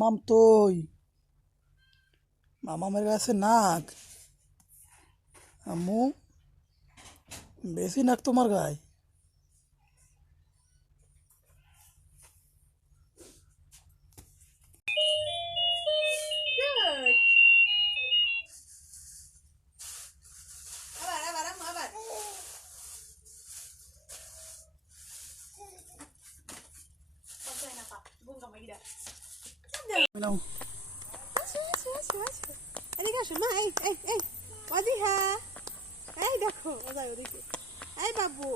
মাম তুই মামামের কাছে নাক আম্মু বেশি নাক তোমার গায়ে। নাও। এদিকে আসো মা, এই এই এই অজিহা, এই দেখো ওদাই ওদিকে, এই বাবু,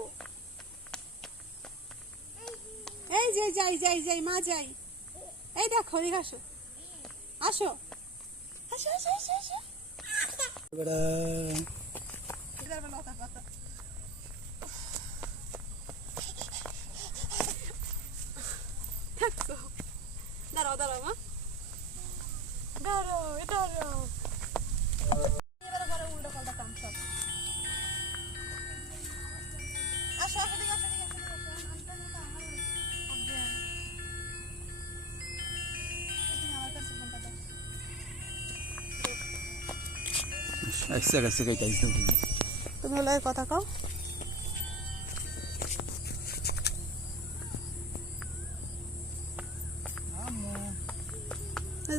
এই যে যাই যাই যাই মা যাই, এই দেখো এদিকে আসো, আসো আসো আসো আসো আসো। এবারে দাঁড়াও দাঁড়াও মা, দাঁড়াও দাঁড়াও। এবারে পরে উল্টো পাল্টা কাম সব। আসো আসো এদিকে আসো এদিকে আসো এদিকে আসো। আমার কাছে ফোনটা দাও। তুমি হলে কথা কও।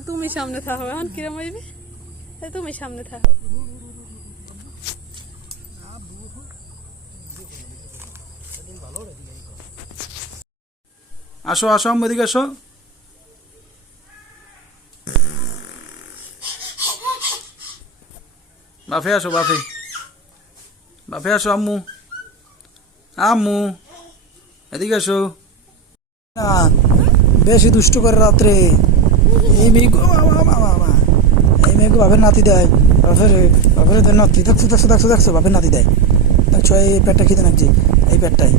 তুমি সামনে থাকো, এখন কিরম হইবে, তুমি সামনে থাকো। আসো আসো আম্মু এদিকে আসো। বাফে আসো বাফে, বাফে আসো আম্মু, আম্মু এদিকে আসো। না বেশি দুষ্টু করে রাত্রে এই মেয়েকে এই মেয়েকে বাপের নাতি দেয়, বাপের নাতি দেখছো দেখছো দেখছো দেখছো বাপের নাতি দেয়, দেখছো এই পেটটা খেতে নাকছে, এই পেটটাই।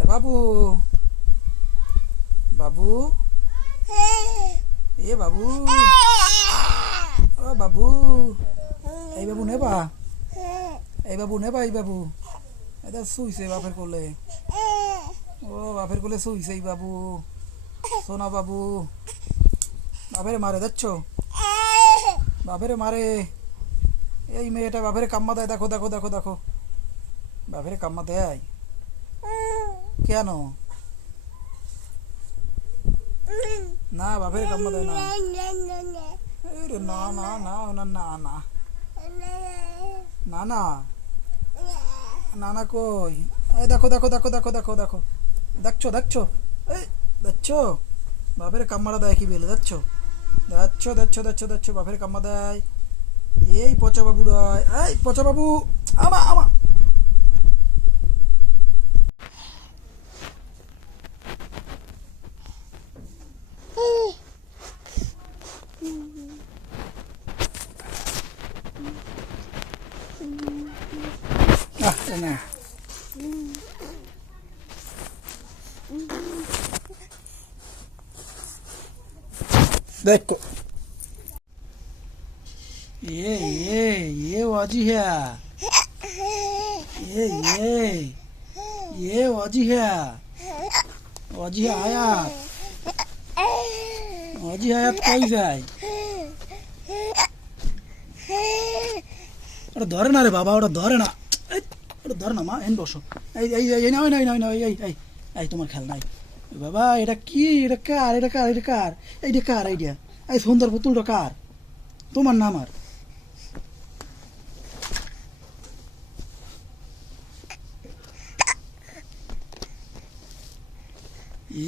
এ বাবু বাবু, এ বাবু, ও বাবু, এই বাবু নেবা, এই বাবু নেবা, এই বাবু এটা শুইছে বাপের কোলে, ও বাপের কোলে শুইছে এই বাবু, সোনা বাবু, বাপেরে মারে যাচ্ছ, বাপেরে মারে, এই মেয়েটা বাপেরে কাম্মা দেয়, দেখো দেখো দেখো দেখো বাপেরে কাম্মা দেয় কেন, না বাপেরে কাম্মা দেয় না, না না না না না না না না না না কই, এই দেখো দেখো দেখো দেখো দেখো দেখো দেখছো দেখছো, এই দেখছো বাপের কাম্মারা দেয় কি বেলে, দেখছো দেখছো দেখছো দেখছো দেখছো বাপের কাম্মা দেয়, এই পচা বাবু দেয়, এই পচা বাবু আমা আমা। না देखो ये वाजी है, ये वाजी है, वाजी है आयात, वाजी आयात कई जाए, ওটা ধরে না রে বাবা, ওটা ধরে না, ওটা ধরে না মা, এন বসো, এই এই এই নাও নাও নাও নাও, এই এই এই তোমার খেল নাই বাবা, এটা কি, এটা কার, এটা কার, এটা কার, এইটা কার, এইটা এই সুন্দর পুতুলটা কার, তোমার না আমার,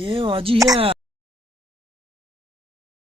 ये वाजी है।